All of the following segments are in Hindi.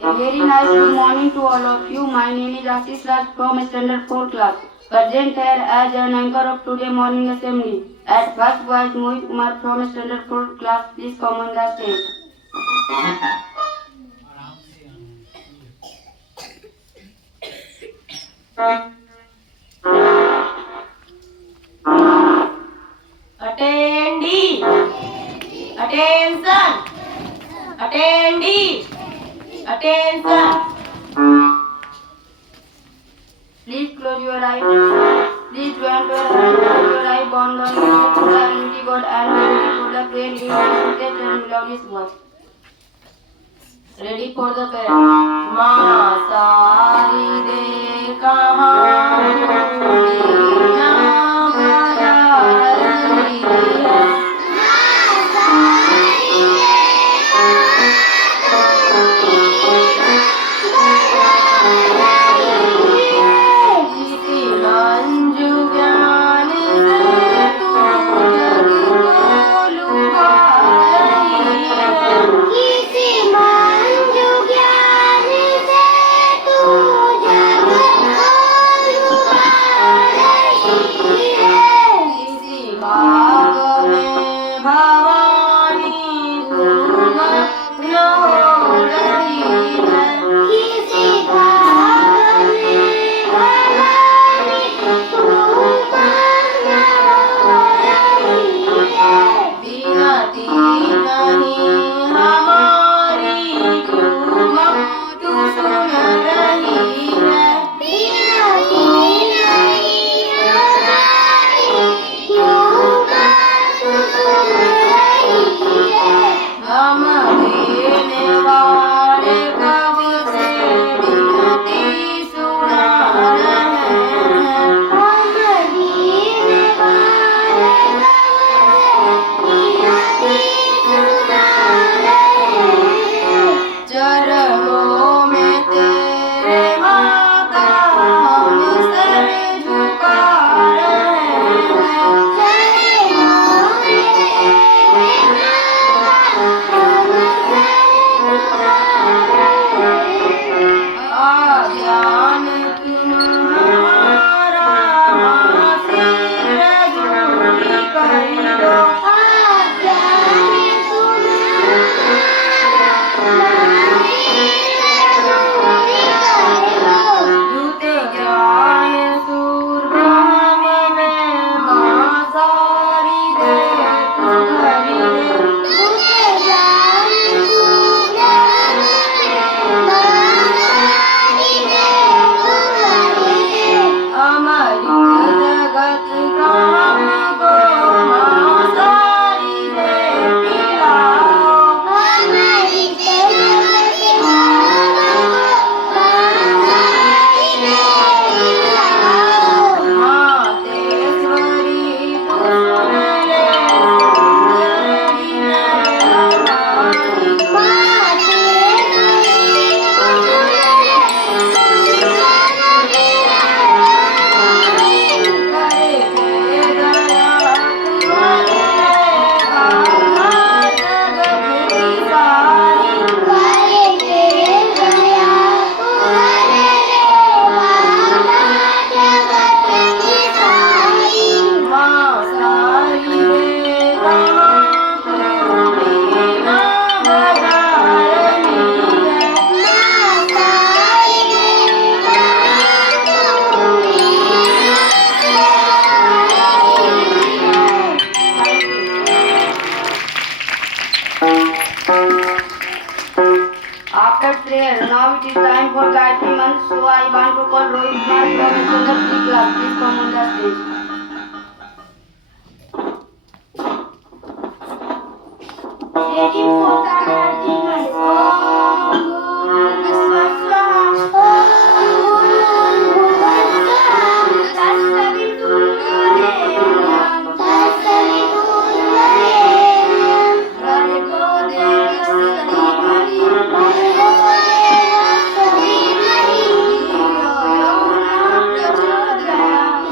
A very nice good morning to all of you. My name is Ashish Raj from Standard 4 class. Present here as an anchor of today morning assembly. At first was Mohit Kumar from Standard 4 class. Please come on the stage. Attendee, attention, attendee, attention. Please close your eyes. Please join your hand over your eye bond on unity to the Almighty God and be ready for the prayer in your sweetest and melodious voice. Ready for the prayer. माँ सारी दे कहाँ दुनिया बजा रही है। किसी मंजू ज्ञान से तू जग को लुभा रही है। किसी भाग में भवानी तू मग्न हो रही है। बिनती नहीं हमारी तू सुन रही है। हम देने वाले कब से बिनती सुना रहे हैं। चरणों में तेरे माता हम सर झुका रहे हैं। आज्ञान तुम हमारा माँ सिर झुकी कर दो। दूत ज्ञान सूर ब्रह्म में माँ सारी दे तू भरी है। अमृत जगत काम को माँ सारी दे पिलाओ। मातेश्वरी तू सुन ले सुंदर विनय हमारी। करे के दया तुम्हारी बाधा जगत की सारी। माँ सारी दे कहाँ तू बीना बजा रही है। After prayer, now it is time for Gayatri Mantra, so I want to call Rohit Kumar from Standard 3 class. Please come on the stage. Ready for the Gayatri Mantra. Om Bhurvasvaha Swaha. Om Bhurvasvaha Tassaviturennyam. Bhargo Devasya Dhimahi. Dhiyo Yona Prachodayam.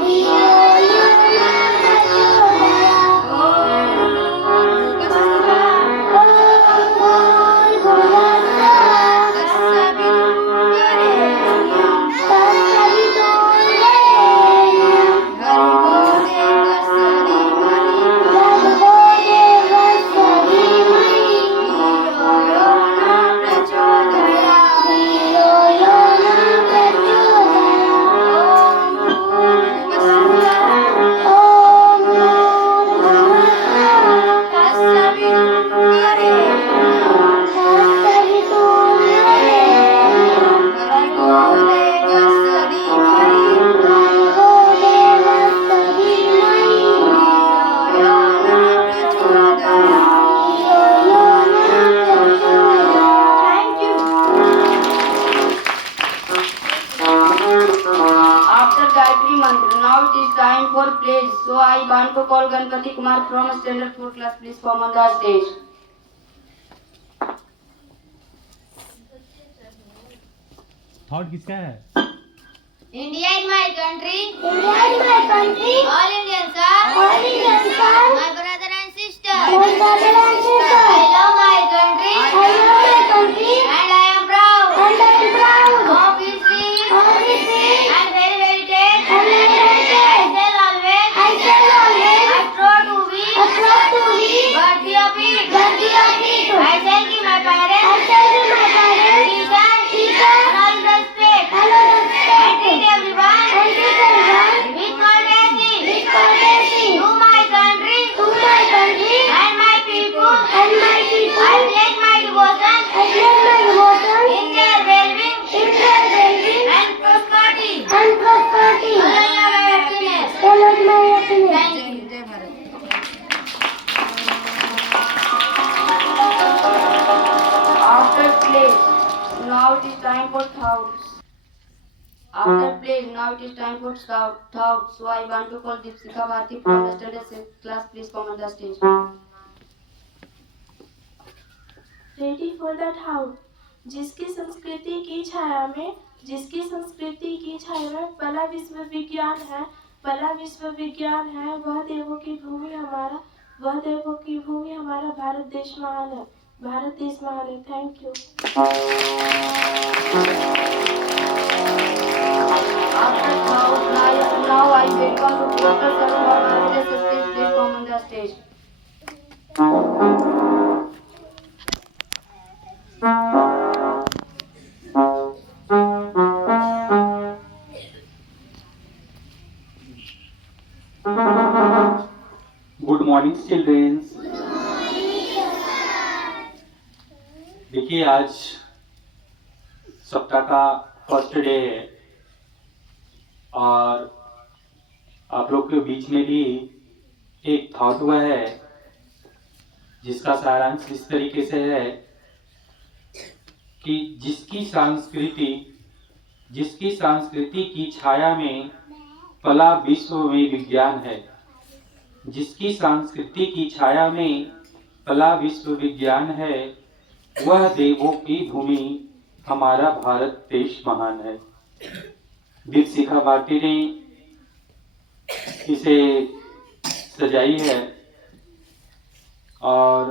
Mantra. Now it is time for pledge. So I want to call Ganpati Kumar from standard 4 class. Please come on the stage. Thought किसका है? India is my country. India is my country. All Indians are All Indians are my brother and sister. my brother and sister. I love my country I love my country and I am proud and I am proud of its rich of its rich and very heritage. and very I heritage. shall always I shall always strive to be strive to be worthy of it. worthy of it. I shall give my I parents shall give my parents teachers and all respect and all and respect treat everyone and treat everyone with courtesy. with courtesy. To my country To my country and my people, and my people, I pledge my devotion I pledge my devotion in their well-being in their well-being and prosperity. and prosperity. Follow your happiness. Follow my happiness. Thank you. After pledge, now it is time for thoughts. After pledge, now it is time for thoughts. So I want to call Deepsika Bharti from the standard 6 class. Please come on the stage. Ready for that house. जिसकी संस्कृति की छाया में पला विश्वविज्ञान है, वह देवों की भूमि हमारा भारत देश महान है। Thank you. After thoughts, now I welcome to Dr. Sir for the speech. Please come on the stage. Good morning childrens. देखिए, आज सप्ताह का फर्स्ट डे है और आप लोग के बीच में भी एक थॉट हुआ है जिसका सारांश इस तरीके से है कि जिसकी संस्कृति की छाया में पला विश्व में विज्ञान है, जिसकी संस्कृति की छाया में पला विश्व विज्ञान है, वह देवों की भूमि हमारा भारत देश महान है। दीपशिखा भारती ने इसे सजाई है और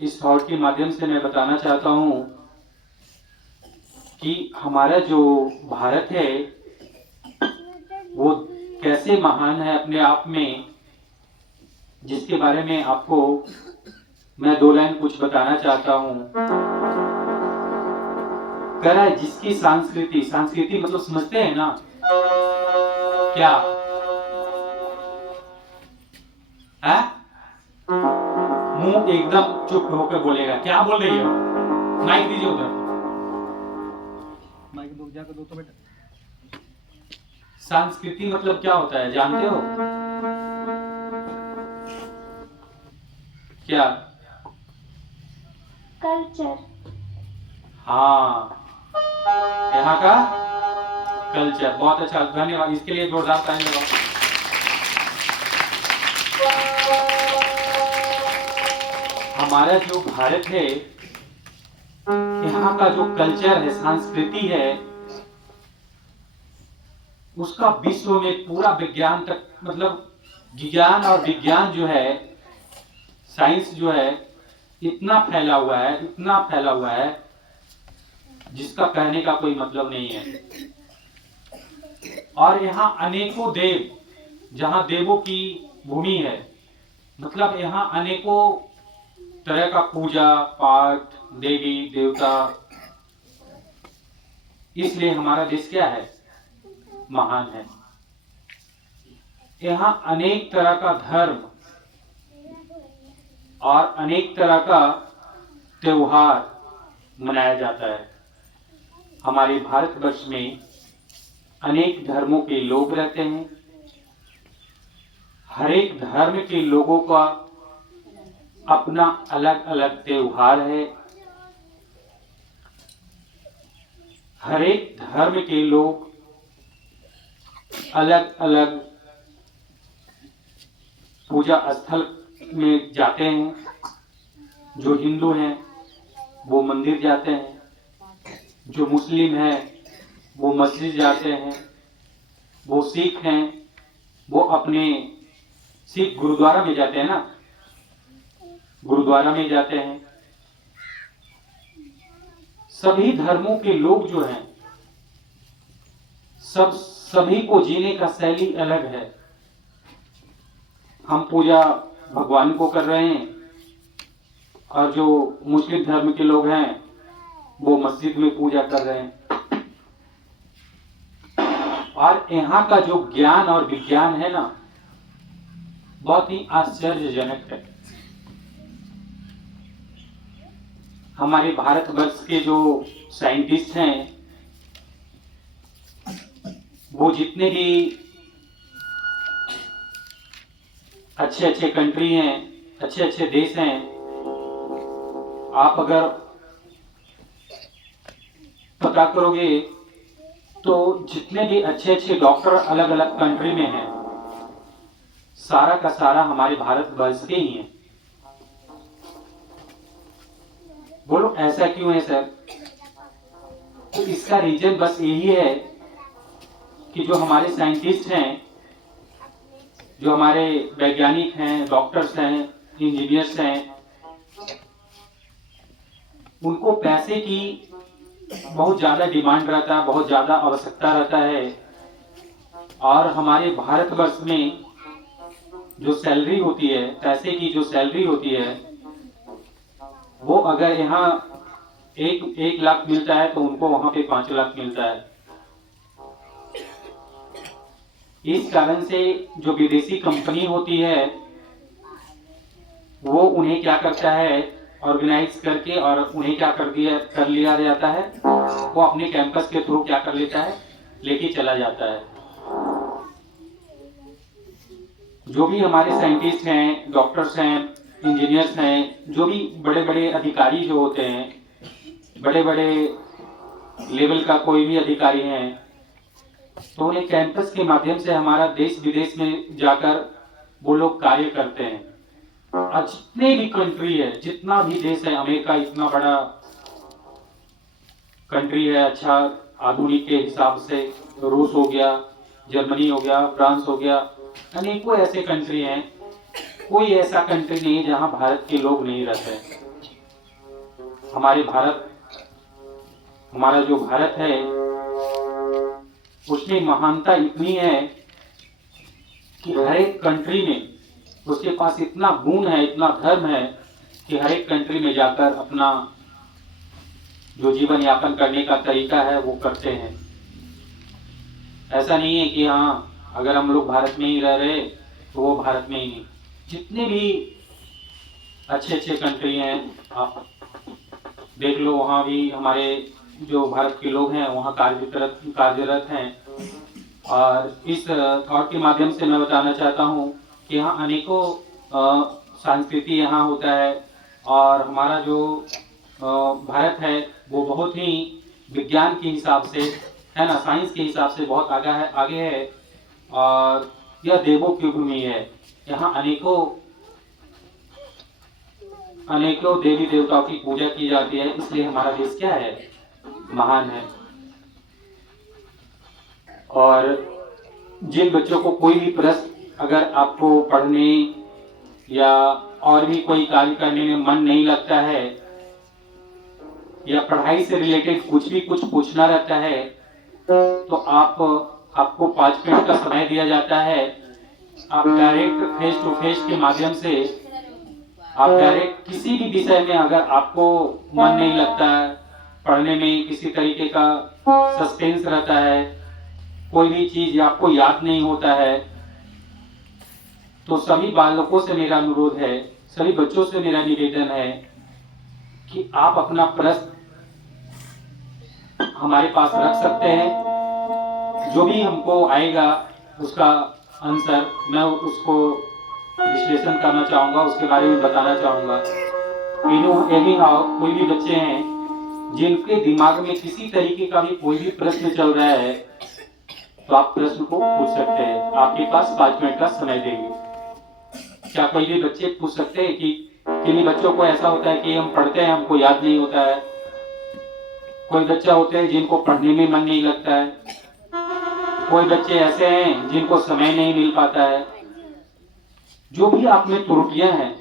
इस थॉट के माध्यम से मैं बताना चाहता हूँ कि हमारा जो भारत है वो कैसे महान है अपने आप में, जिसके बारे में आपको मैं 2 लाइन कुछ बताना चाहता हूँ। कह रहा है जिसकी संस्कृति मतलब समझते हैं ना क्या है? मुंह एकदम चुप होकर बोलेगा। क्या बोल रही हो? माइक दीजिए उधर। माइक दो, जाकर दो तो बेटा। संस्कृति मतलब क्या होता है जानते हो क्या? कल्चर। हाँ, यहाँ का कल्चर। बहुत अच्छा, धन्यवाद। इसके लिए जोरदार ताली लगाओ। हमारा जो भारत है, यहाँ का जो कल्चर है, संस्कृति है, उसका विश्व में पूरा विज्ञान तक, मतलब विज्ञान और विज्ञान जो है, साइंस जो है, इतना फैला हुआ है जिसका कहने का कोई मतलब नहीं है। और यहाँ अनेकों देव, जहाँ देवों की भूमि है, मतलब यहाँ अनेकों तरह का पूजा पाठ, देवी देवता, इसलिए हमारा देश क्या है? महान है। यहाँ अनेक तरह का धर्म और अनेक तरह का त्योहार मनाया जाता है। हमारे भारतवर्ष में अनेक धर्मों के लोग रहते हैं। हर एक धर्म के लोगों का अपना अलग अलग त्योहार है। हर एक धर्म के लोग अलग अलग पूजा स्थल में जाते हैं। जो हिंदू हैं वो मंदिर जाते हैं, जो मुस्लिम हैं वो मस्जिद जाते हैं, वो सिख हैं वो अपने सिख गुरुद्वारा में जाते हैं ना, गुरुद्वारा में जाते हैं। सभी धर्मों के लोग जो हैं सभी को जीने का शैली अलग है। हम पूजा भगवान को कर रहे हैं और जो मुस्लिम धर्म के लोग हैं वो मस्जिद में पूजा कर रहे हैं। और यहाँ का जो ज्ञान और विज्ञान है ना, बहुत ही आश्चर्यजनक है। हमारे भारतवर्ष के जो साइंटिस्ट हैं वो जितने भी अच्छे अच्छे कंट्री हैं, अच्छे अच्छे देश हैं, आप अगर पता करोगे तो जितने भी अच्छे अच्छे डॉक्टर अलग अलग कंट्री में हैं, सारा का सारा हमारे भारतवर्ष के ही हैं। बोलो ऐसा क्यों है सर? तो इसका रीजन बस यही है कि जो हमारे साइंटिस्ट हैं, जो हमारे वैज्ञानिक हैं, डॉक्टर्स हैं, इंजीनियर्स हैं, उनको पैसे की बहुत ज्यादा डिमांड रहता है, बहुत ज्यादा आवश्यकता रहता है। और हमारे भारतवर्ष में जो सैलरी होती है, पैसे की जो सैलरी होती है, वो अगर यहाँ एक लाख मिलता है तो उनको वहां पे 5 लाख मिलता है। इस कारण से जो विदेशी कंपनी होती है वो उन्हें क्या करता है, ऑर्गेनाइज करके और उन्हें क्या कर लिया जाता है, वो अपने कैंपस के थ्रू क्या कर लेता है, लेके चला जाता है। जो भी हमारे साइंटिस्ट हैं, डॉक्टर्स हैं, इंजीनियर्स हैं, जो भी बड़े बड़े अधिकारी जो होते हैं, बड़े बड़े लेवल का कोई भी अधिकारी हैं, तो उन्हें कैंपस के माध्यम से हमारा देश विदेश में जाकर वो लोग कार्य करते हैं। और जितने भी कंट्री है, जितना भी देश है, अमेरिका इतना बड़ा कंट्री है, अच्छा आधुनिक के हिसाब से, रूस हो गया, जर्मनी हो गया, फ्रांस हो गया, अनेकों ऐसे कंट्री हैं। कोई ऐसा कंट्री नहीं है जहां भारत के लोग नहीं रहते। हमारा जो भारत है उसमें महानता इतनी है कि हर एक कंट्री में उसके पास इतना गुण है, इतना धर्म है कि हर एक कंट्री में जाकर अपना जो जीवन यापन करने का तरीका है वो करते हैं। ऐसा नहीं है कि हाँ अगर हम लोग भारत में ही रह रहे तो वो भारत में ही नहीं। जितने भी अच्छे अच्छे कंट्री हैं आप देख लो, वहाँ भी हमारे जो भारत के लोग हैं वहाँ कार्यरत हैं। और इस थॉट के माध्यम से मैं बताना चाहता हूँ कि यहाँ अनेकों संस्कृति यहाँ होता है और हमारा जो भारत है वो बहुत ही विज्ञान के हिसाब से है ना, साइंस के हिसाब से बहुत आगे है। और यह देवों की भूमि है। यहाँ अनेकों देवी देवताओं की पूजा की जाती है, इसलिए हमारा देश क्या है, महान है। और जिन बच्चों को कोई भी प्रश्न अगर आपको पढ़ने या और भी कोई कार्य करने में मन नहीं लगता है या पढ़ाई से रिलेटेड कुछ पूछना रहता है तो आपको 5 मिनट का समय दिया जाता है। आप डायरेक्ट फेस टू फेस के माध्यम से आप डायरेक्ट किसी भी विषय में अगर आपको मन नहीं लगता है, पढ़ने में किसी तरीके का सस्पेंस रहता है, कोई भी चीज आपको याद नहीं होता है, तो सभी बालकों से मेरा अनुरोध है, सभी बच्चों से मेरा निवेदन है कि आप अपना प्रश्न हमारे पास रख सकते हैं। जो भी हमको आएगा उसका आंसर मैं उसको विश्लेषण करना चाहूँगा, उसके बारे में बताना चाहूँगा। कोई भी बच्चे हैं जिनके दिमाग में किसी तरीके का भी कोई भी प्रश्न चल रहा है तो आप प्रश्न को पूछ सकते हैं। आपके पास 5 मिनट का समय देंगे। क्या कोई भी बच्चे पूछ सकते हैं कि किन्हीं बच्चों को ऐसा होता है कि हम पढ़ते हैं हमको याद नहीं होता है, कोई बच्चा होते हैं जिनको पढ़ने में मन नहीं लगता है, कोई बच्चे ऐसे हैं जिनको समय नहीं मिल पाता है। जो भी आप में त्रुटियां हैं,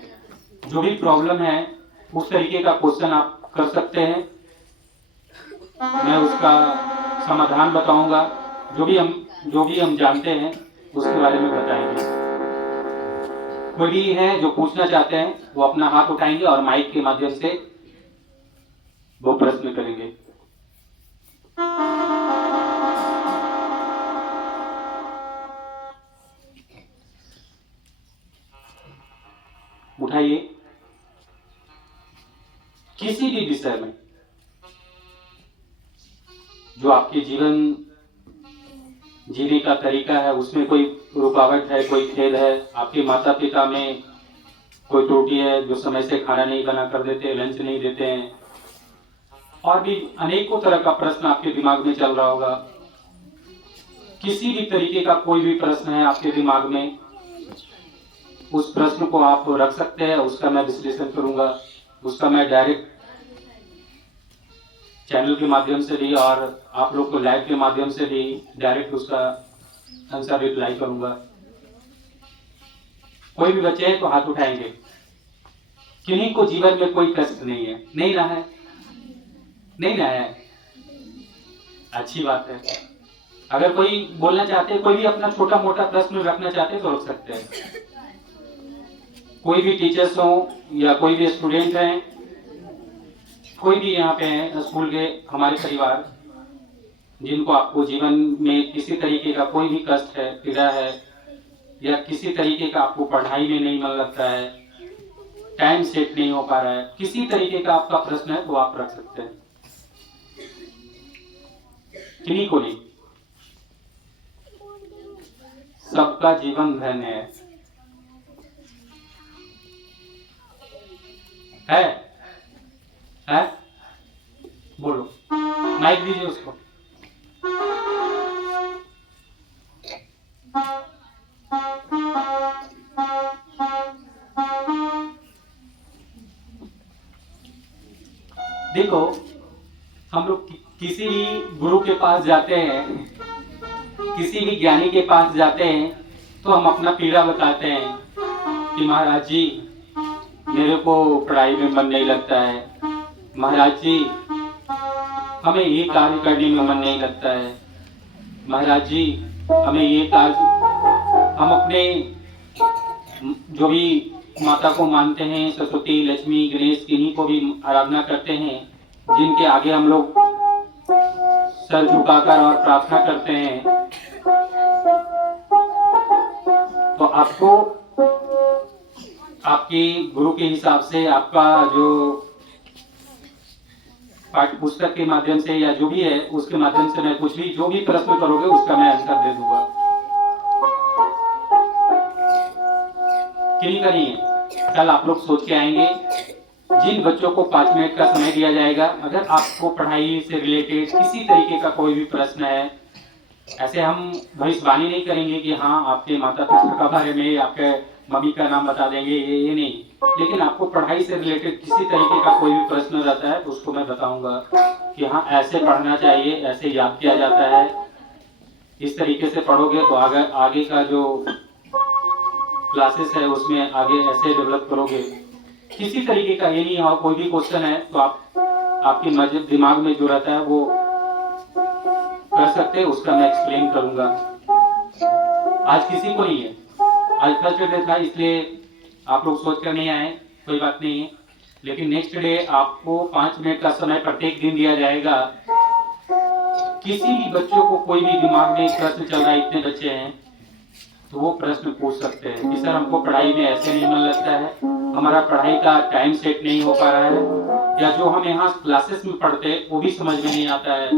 जो भी प्रॉब्लम है, उस तरीके का क्वेश्चन आप कर सकते हैं। मैं उसका समाधान बताऊंगा। जो भी हम जानते हैं उसके बारे में बताएंगे। कोई भी है जो पूछना चाहते हैं वो अपना हाथ उठाएंगे और माइक के माध्यम से वो प्रश्न करेंगे। उठाइए। किसी भी विषय में जो आपके जीवन जीने का तरीका है उसमें कोई रुकावट है, कोई खेद है, आपके माता पिता में कोई त्रुटि है, जो समय से खाना नहीं बना कर देते, लंच नहीं देते हैं, और भी अनेकों तरह का प्रश्न आपके दिमाग में चल रहा होगा। किसी भी तरीके का कोई भी प्रश्न है आपके दिमाग में, उस प्रश्न को आप रख सकते हैं। उसका मैं विश्लेषण करूंगा, उसका मैं डायरेक्ट चैनल के माध्यम से भी और आप लोग को लाइव के माध्यम से भी डायरेक्ट उसका आंसर रिप्लाई करूंगा। कोई भी बच्चे हैं तो हाथ उठाएंगे। किन्हीं को जीवन में कोई कष्ट नहीं है, नहीं रहा है, नहीं रहा है, अच्छी बात है। अगर कोई बोलना चाहते हैं, कोई भी अपना छोटा मोटा प्रश्न रखना चाहते हैं तो रख सकते हैं। कोई भी टीचर्स हो या कोई भी स्टूडेंट हैं, कोई भी यहाँ पे हैं स्कूल के हमारे परिवार, जिनको आपको जीवन में किसी तरीके का कोई भी कष्ट है, पीड़ा है, या किसी तरीके का आपको पढ़ाई में नहीं मन लगता है, टाइम सेट नहीं हो पा रहा है, किसी तरीके का आपका प्रश्न है तो आप रख सकते हैं। किन्हीं को नहीं, सबका जीवन धन्य है? बोलो, माइक दीजिए उसको। देखो, हम लोग किसी भी गुरु के पास जाते हैं, किसी भी ज्ञानी के पास जाते हैं तो हम अपना पीड़ा बताते हैं कि महाराज जी मेरे को पढ़ाई में मन नहीं लगता है, महाराज जी हमें ये कार्य करने में मन नहीं लगता है, महाराज जी हमें ये कार्य, हम अपने जो भी माता को मानते हैं, सरस्वती, लक्ष्मी, गणेश, किन्हीं को भी आराधना करते हैं, जिनके आगे हम लोग सर झुकाकर और प्रार्थना करते हैं, तो आपको आपके गुरु के हिसाब से आपका जो पाठ्य पुस्तक के माध्यम से या जो भी है उसके माध्यम से मैं कुछ भी जो भी प्रश्न करोगे उसका मैं आंसर दे दूंगा। किन्हीं का नहीं है। कल आप लोग सोच के आएंगे, जिन बच्चों को 5 मिनट का समय दिया जाएगा, अगर आपको पढ़ाई से रिलेटेड किसी तरीके का कोई भी प्रश्न है, ऐसे हम भविष्यवाणी नहीं करेंगे कि हाँ आपके माता पिता के बारे में, आपके मम्मी का नाम बता देंगे, ये नहीं, लेकिन आपको पढ़ाई से रिलेटेड किसी तरीके का कोई भी प्रश्न रहता है तो उसको मैं बताऊंगा कि हाँ ऐसे पढ़ना चाहिए, ऐसे याद किया जाता है, इस तरीके से पढ़ोगे तो आगे का जो क्लासेस है उसमें आगे ऐसे डेवलप करोगे। किसी तरीके का ये नहीं हो, कोई भी क्वेश्चन है तो आपके दिमाग में जो रहता है वो कर सकते हैं, उसका मैं एक्सप्लेन करूंगा। आज किसी को नहीं है, आज फर्स्ट डे था इसलिए आप लोग सोच कर नहीं आए, कोई बात नहीं है, लेकिन नेक्स्ट डे आपको 5 मिनट का समय प्रत्येक दिन दिया जाएगा। किसी भी बच्चों को कोई भी दिमाग में प्रश्न चल रहा है, इतने बच्चे हैं तो वो प्रश्न पूछ सकते हैं कि सर हमको पढ़ाई में ऐसे नहीं मन लगता है, हमारा पढ़ाई का टाइम सेट नहीं हो पा रहा है, या जो हम यहाँ क्लासेस में पढ़ते हैं वो भी समझ में नहीं आता है,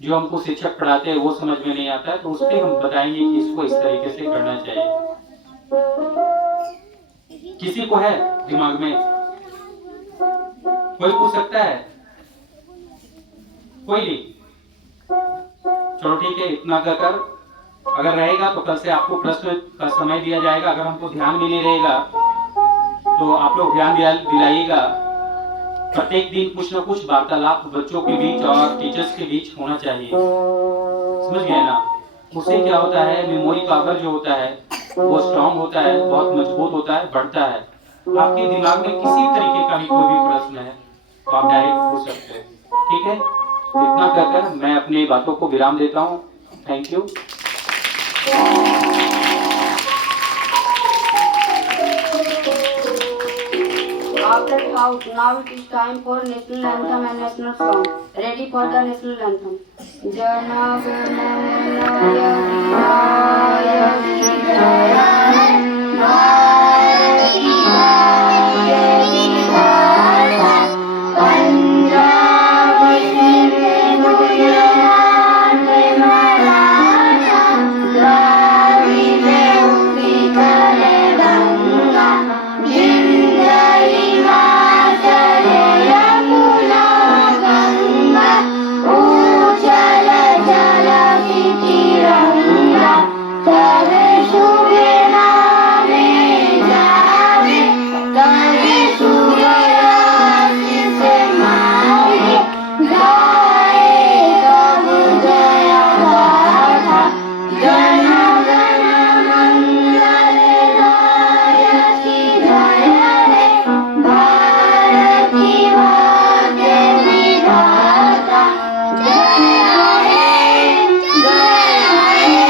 जो हमको शिक्षक पढ़ाते हैं वो समझ में नहीं आता है, तो उस पर हम बताएंगे कि इसको इस तरीके से करना चाहिए। किसी को है दिमाग में, कोई पूछ सकता है? कोई नहीं, चलो ठीक है, इतना कर अगर रहेगा तो कल से आपको प्रश्न का समय दिया जाएगा। अगर हमको ध्यान में नहीं रहेगा तो आप लोग ध्यान दिलाइएगा। प्रत्येक दिन कुछ न कुछ वार्तालाप बच्चों के बीच और टीचर्स के बीच होना चाहिए, समझ गए ना। उससे क्या होता है, मेमोरी पावर जो होता है वो स्ट्रांग होता है, बहुत मजबूत होता है, बढ़ता है। आपके दिमाग में किसी तरीके का भी कोई भी प्रश्न है तो आप डायरेक्ट पूछ सकते हैं, ठीक है। इतना कहकर मैं अपनी बातों को विराम देता हूँ। Thank you. After out, now it is time for national anthem and national song. Ready for the national anthem. Jana Gana Mana Yadinaya Jaya Bharati Bhagya Vidhata Punjab Sindhu Gujarat Maratha Dravida Utkal Ganga Vindhya Himachal Yamuna Ganga Ujjal Jalati Tiranga Tave Shubhe Naame Jaave Tave Shubhe Asis Maage Gaye Tab Jaya Gatha Jana Gana Mangalayati Jaya He Bharati Bhagya Vidhata Jaya He Jaya He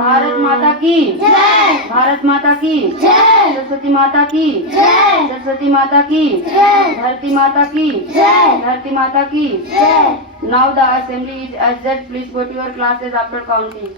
Bharat माता की जय भारत माता की जय सरस्वती माता की जय सरस्वती माता की जय धरती माता की जय धरती माता की जय Now the assembly is adjourned. Please go to your classes after counting.